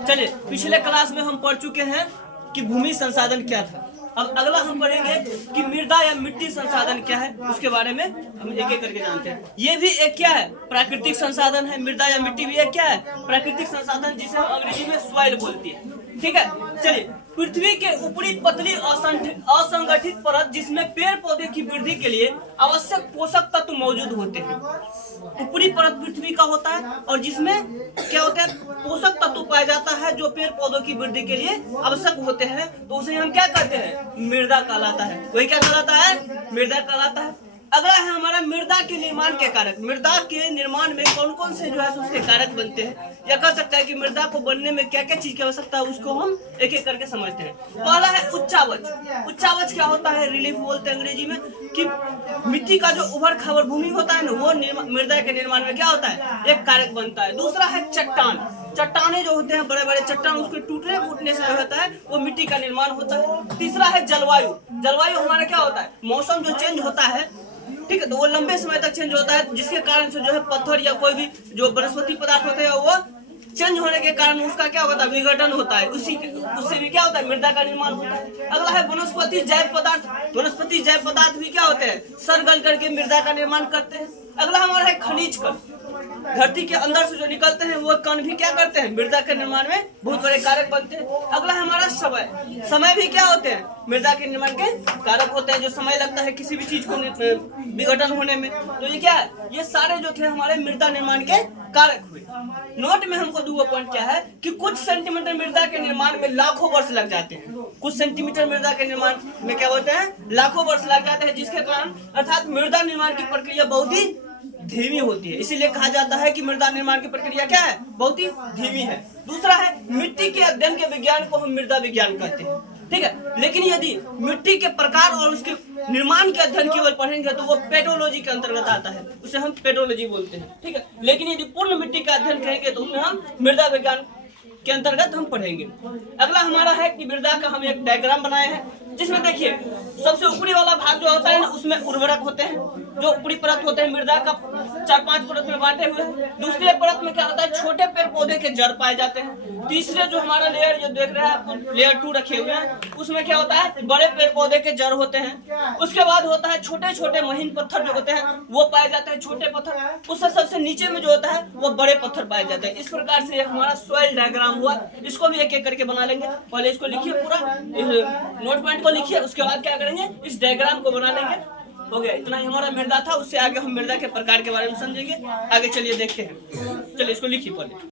चलिए, पिछले क्लास में हम पढ़ चुके हैं कि भूमि संसाधन क्या था। अब अगला हम पढ़ेंगे कि मृदा या मिट्टी संसाधन क्या है, उसके बारे में हम एक एक करके जानते हैं। ये भी एक क्या है, प्राकृतिक संसाधन है। मृदा या मिट्टी भी एक क्या है, प्राकृतिक संसाधन, जिसे हम अंग्रेजी में सॉइल बोलती है। ठीक है, चलिए, पृथ्वी के ऊपरी पतली असंगठित परत जिसमें पेड़ पौधे की वृद्धि के लिए आवश्यक पोषक तत्व मौजूद होते हैं। ऊपरी परत पृथ्वी का होता है और जिसमें क्या होता है, पोषक तत्व पाया जाता है जो पेड़ पौधों की वृद्धि के लिए आवश्यक होते हैं। तो उसे हम क्या कहते हैं, मृदा कहलाता है। वही क्या कहलाता है, मृदा कहलाता है। अगला है हमारा मृदा के निर्माण के कारक। मृदा के निर्माण में कौन कौन से जो है उसके कारक बनते हैं, या कह सकता है कि मृदा को बनने में क्या क्या चीज की आवश्यकता है, उसको हम एक एक करके समझते हैं। पहला है उच्चावच। उच्चावच क्या होता है, रिलीफ बोलते हैं अंग्रेजी में, कि मिट्टी का जो उभर खावर भूमि होता है ना, वो मृदा के निर्माण में क्या होता है, एक कारक बनता है। दूसरा है चट्टान। चट्टाने जो होते हैं, बड़े बड़े चट्टान, उसके टूटने फूटने से जो होता है वो मिट्टी का निर्माण होता है। तीसरा है जलवायु। जलवायु हमारा क्या होता है, मौसम जो चेंज होता है, ठीक है, तो वो लंबे समय तक चेंज होता है, जिसके कारण से जो है पत्थर या कोई भी जो वनस्पति पदार्थ होते हैं वो चेंज होने के कारण उसका क्या होता है, विघटन होता है। उससे भी क्या होता है, मृदा का निर्माण होता है। अगला है वनस्पति जैव पदार्थ। वनस्पति जैव पदार्थ भी क्या होते हैं, सड़ गल करके मृदा का निर्माण करते हैं। अगला हमारा है खनिज कण। धरती के अंदर से जो निकलते हैं वो कण भी क्या करते हैं, मृदा के निर्माण में बहुत बड़े कारक बनते हैं। अगला हमारा समय। समय भी क्या होते हैं, मृदा के निर्माण के कारक होते हैं, जो समय लगता है किसी भी चीज को विघटन होने में। तो ये क्या है, ये सारे जो थे हमारे मृदा निर्माण के कारक हुए। नोट में हमको दो पॉइंट क्या है कि कुछ सेंटीमीटर मृदा के निर्माण में लाखों वर्ष लग जाते हैं। कुछ सेंटीमीटर मृदा के निर्माण में क्या होते हैं, लाखों वर्ष लग जाते हैं, जिसके कारण अर्थात मृदा निर्माण की प्रक्रिया बहुत ही धीमी होती है। इसीलिए कहा जाता है कि मृदा निर्माण की प्रक्रिया क्या है, बहुत ही धीमी है। दूसरा है मिट्टी के अध्ययन के विज्ञान को हम मृदा विज्ञान कहते हैं। ठीक है, लेकिन यदि मिट्टी के प्रकार और उसके निर्माण के अध्ययन केवल पढ़ेंगे तो वो पेडोलॉजी के अंतर्गत आता है, उसे हम पेडोलॉजी बोलते हैं। ठीक है, लेकिन यदि पूर्ण मिट्टी का अध्ययन करेंगे तो उसमें हम मृदा विज्ञान के अंतर्गत हम पढ़ेंगे। अगला हमारा है कि मृदा का हम एक डायग्राम बनाए हैं, जिसमें देखिए सबसे ऊपरी वाला भाग जो होता है ना, उसमें उर्वरक होते हैं। जो ऊपरी परत होते हैं मृदा का 4-5 परत में बांटे हुए हैं। दूसरे परत में क्या होता है, छोटे पेड़ पौधे के जड़ पाए जाते हैं। तीसरे जो हमारा लेयर जो देख रहे हैं आपको, लेयर 2 रखे हुए हैं, उसमें क्या होता है, बड़े पेड़ पौधे के जड़ होते हैं। उसके बाद होता है छोटे छोटे महीन पत्थर जो होते हैं वो पाए जाते हैं, छोटे पत्थर। उससे सबसे नीचे में जो होता है वो बड़े पत्थर पाए जाते हैं। इस प्रकार से हमारा सॉइल डायग्राम हुआ। इसको भी एक एक करके बना लेंगे। पहले इसको लिखिए, पूरा नोट पॉइंट को लिखिए, उसके बाद क्या करेंगे, इस डायग्राम को बना लेंगे। हो गया, इतना ही हमारा मृदा था। उससे आगे हम मृदा के प्रकार के बारे में समझेंगे। आगे चलिए देखते हैं। चलिए इसको लिखिए पहले।